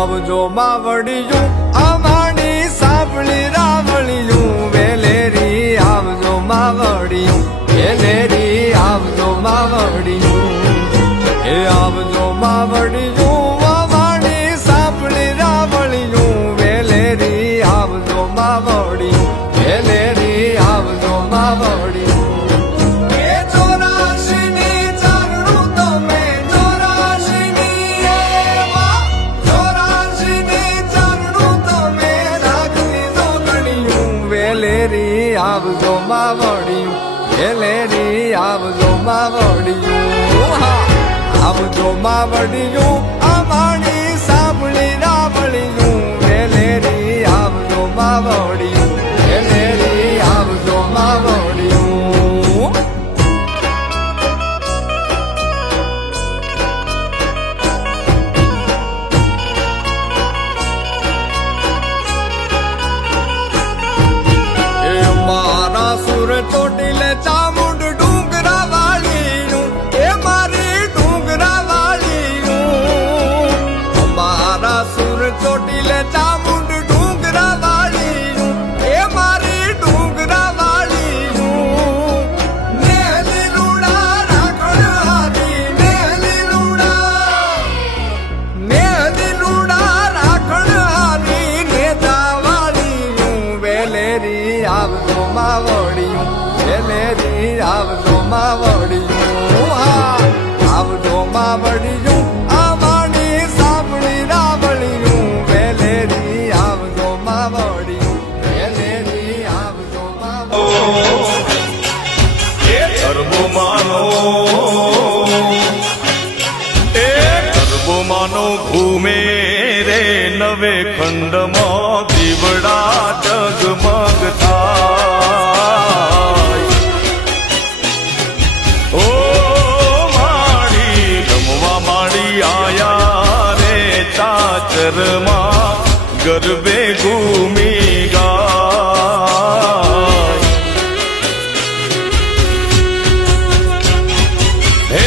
આવજો માવડિયું અમારી સાંભળી રાવળિયું વેલેરી આવજો માવડિયું વેલેરી આવજો માવડિયું એ આવજો માવડિયું અમારી સાંભળી રાવળિયું વેલેરી આવજો માવડિયું વેલેરી આવજો માવડિયું આવજો માવડિયું વેલેરી આવજો માવડિયું આવજો માવડિયું અમારી સાંભળી રાવળિયું વેલેરી આવજો માવડિયું વેલેરી આવજો માવડિયું ચોટીલે ચામુંડ ડુંગરા વાળીયું એ મારી ડુંગરા વાળીયું મારા સુર ચોટીલે ચામુંડ ડુંગરા વાળીયું એ મારી ડુંગરા વાળીયું ને લીલુડા રાખણ હારી ને લીલુડા રાખણ હારી ને દાવાળીયું વેલેરી આવજો માવડિયું વેલેરી આવજો માવડિયું આવજો માવડિયું અમારી સાંભળી રાવળિયું વેલેરી આવજો માવડિયું વેલેરી આવજો ગરબો માનો ગરબો માનો ઘૂમે રે નવે ખંડમાં દીવડા જગમગ થાય ઓ માડી રમવા માડી આયા રે ચાચરમાં ગરબે ઘૂમી ગાય હે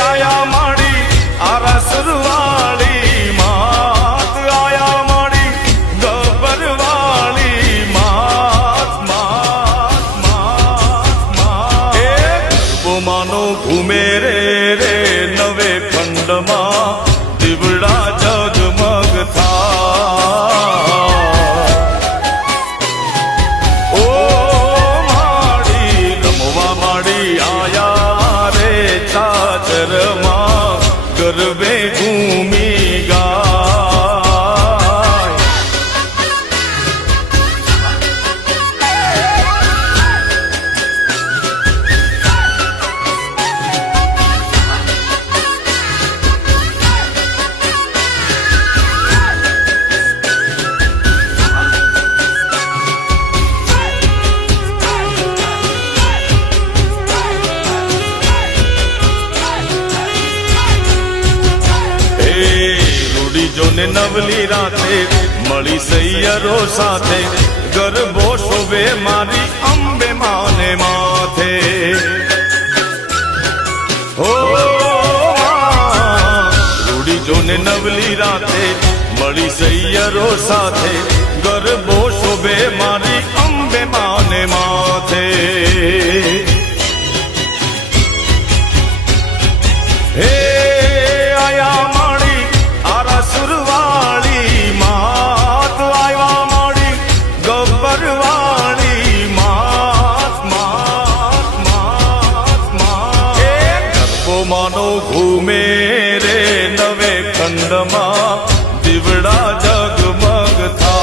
આયા માડી આરસરવાળી માત આયા માડી ગબરવાળી માત માત માત માત હે ગરબો માનો ઘૂમે રે નવે ખંડમાં દીવડા જગમગ થાય ઓ માડી રમવા માડી આયા રે ચાચરમાં ગરબે ઘૂમી ગાય જોને નવલી રાતે મળી સૈયરો સાથે ગરબો શોભે મારી અંબે માને માથે હો રૂડી જોને નવલી રાતે મળી સૈયરો સાથે ગરબો શોભે મારી અંબે માને માથે હે આયા માડી આરસરવાળી માત આવ્યા માડી ગબ્બરવાળી માત માત માત માત એ ગરબો માનો ઘૂમે રે નવે ખંડમાં દીવડા જગમગ થાય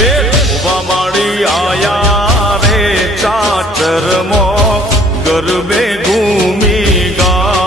એ ઉભા માડી આયા રે ચાચરમો ગરબે ઘૂમી ગાય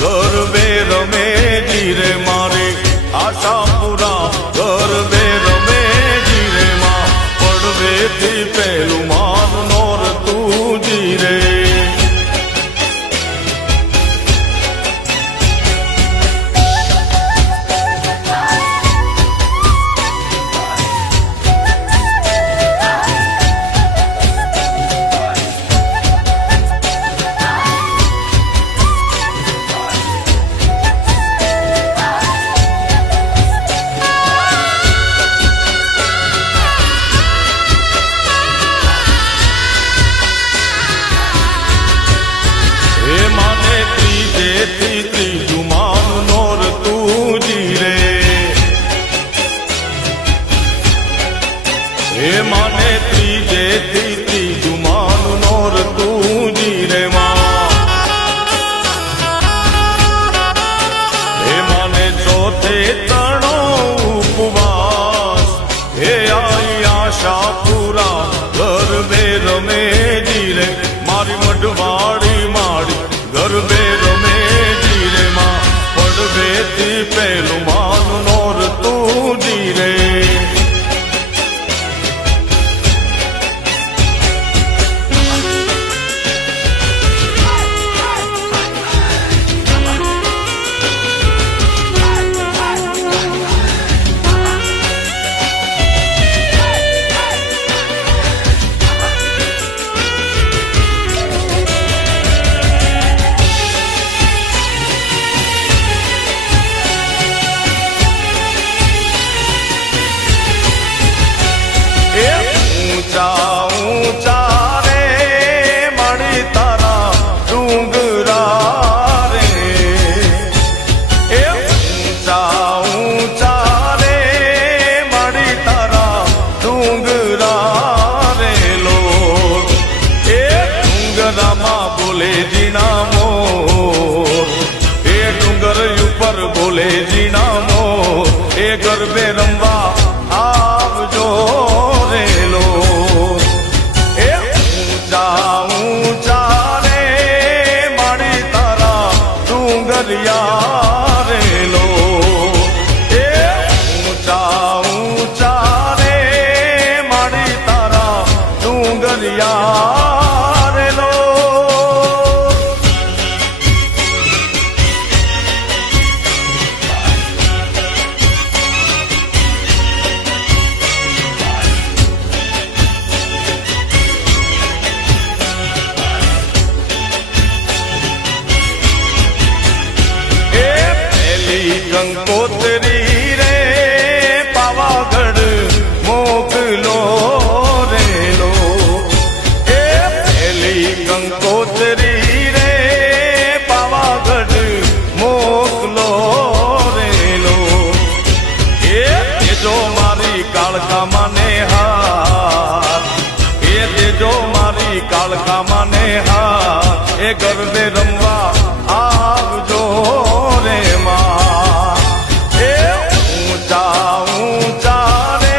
ગરબે રમે જીરે મારે આશાપુરા ગરબે રમે જીરે માં પડવેથી પેલું માન નોર તું જીરે ત્રીજું માન નોર તું જીરે હે માને ત્રીજેથી ત્રીજું માન નોર તું જીરે માં હે માને ચોથે તણો ઉપવાસ હે આઈ આશાપુરા ગરબે રમે જીરે મારી મઢવાડી માડી ગરબે રમે જીરે માં પડવેથી પેલું માન નોર તું જીરે ઊંચા ઊંચા રે મળી તારા ડુંગરા રે એ ઊંચા ઊંચા રે મળી તારા ડુંગરા રે લો એ ડુંગરામાં બોલે જીના મોર એ ડુંગર ઉપર બોલે જીના મોર એ ગરબે રમવા આવજો રેલો એ ઊંચા ઊંચા રે મારી તારા ડુંગરિયા રેલો એ ઊંચા ઊંચા રે મારી તારા ડુંગરિયા રેલો કંકોત્રી રે પાવાગઢ મોકલો રેલો એ પેલી કંકોત્રી રે પાવાગઢ મોકલો રેલો એ તેજો મારી કાળકા માને હાર એ તેજો મારી કાળકા માને હાર એ ગરબે રમવા આવજો રે માં એ ઊંચા ઊંચા રે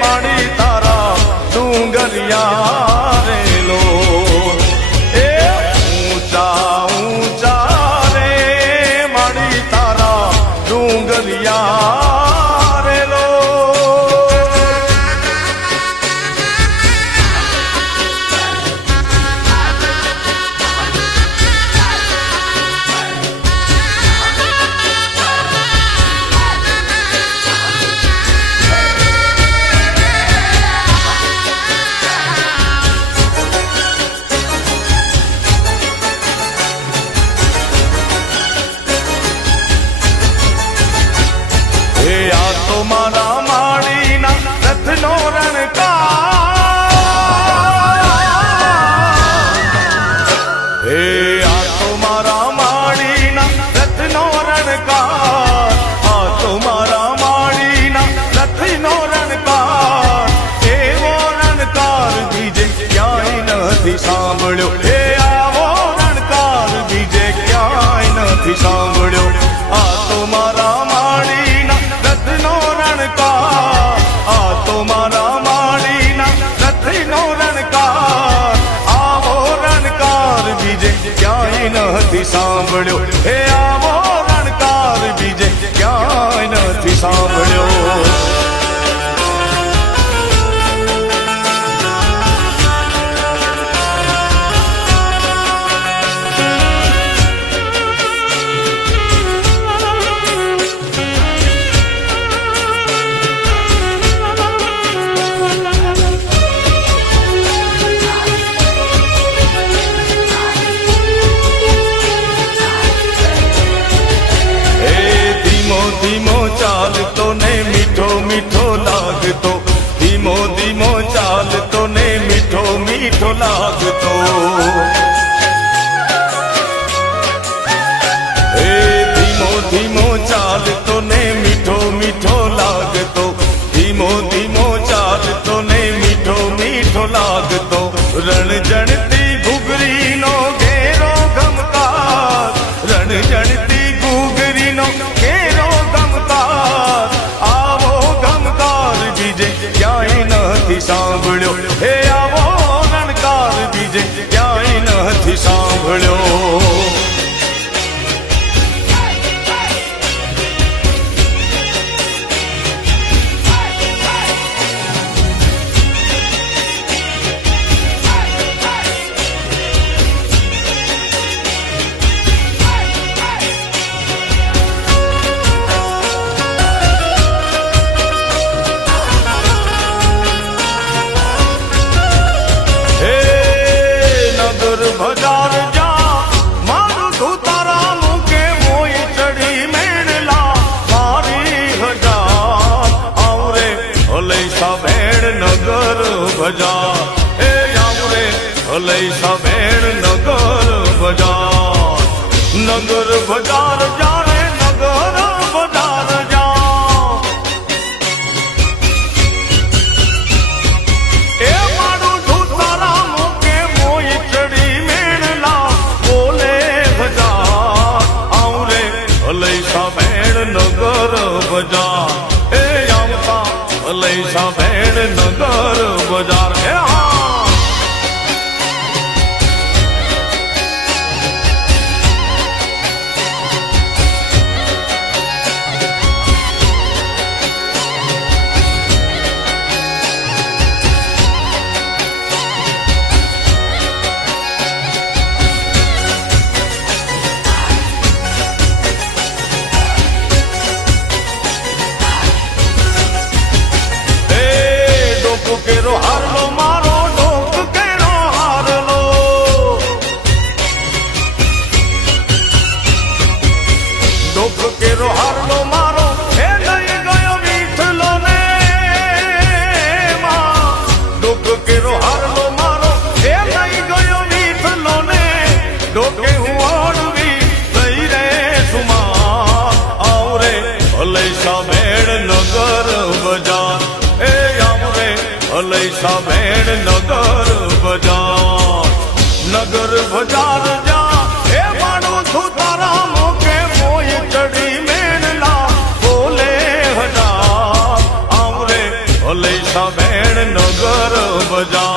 માડી તારા ડુંગરિયા રેલો એ ઊંચા ઊંચા રે માડી તારા ડુંગરિયા રેલો મારા માડીના રથનો રણકાર હે આ તો મારા માડીના રથનો રણકાર આ તો મારા માડીના રથનો રણકાર એવો રણકાર બીજે ક્યાંય નથી સાંભળ્યો હે આવો રણકાર બીજે ક્યાંય નથી સાંભળ્યો આ તો મારા માડીના રથનો રણકાર આ તો મારા માડીના રથનો રણકાર આવો રણકાર બીજે ક્યાંય નથી નથી સાંભળ્યો હે આવો રણકાર બીજે ક્યાંય નથી સાંભળ્યો. ધીમો ચાલતો ને મીઠો મીઠો લાગતો, ધીમો ધીમો ચાલતો ને મીઠો મીઠો લાગતો. હે ધીમો ધીમો ચાલતો ને મીઠો મીઠો લાગતો, ધીમો ધીમો ચાલતો ને મીઠો મીઠો લાગતો. રણ જણતી ઘૂઘરીનો ઘેરો ગમકાર, રણ જણતી ઘૂઘરીનો ઘેરો ગમકાર, આવો ગમકાર બીજે ક્યાંય નથી સાંભળ્યો હે આવો રણકાર બીજે ક્યાંય નથી સાંભળ્યો. બજાર જા મારું ધોતારા મૂકે મોય ચડી મેળલા મારી હજાર આવરે હલૈસા ભેડ નગર બજાર એ આવરે હલૈસા ભેડ નગર બજાર. નગર બજાર જાણે નગર બજાર જા એ મારું ધોતારા મૂકે મોય ચડી હલૈસા ભેડ નગર બજાર એ આવતા હલૈસા ભેડ નગર બજાર. કેરો હારલો મારો ડોક કેરો હારલો, ડોક કેરો હારલો મારો એ લઈ ગયો વીઠલો ને માં, ડોક કેરો હારલો મારો એ લઈ ગયો વીઠલો ને, ડોકે હું ઓળવી લઈ રે સુમા આવરે હલૈસા ભેડ નગર બજાર એ આવરે હલૈસા ભેડ નગર બજાર. નગર બજાર જા એ માનું ધોતારા મૂકે મોય ચડી મેળલા બોલે હજાર આવરે હલૈસા ભેડ નગર બજાર.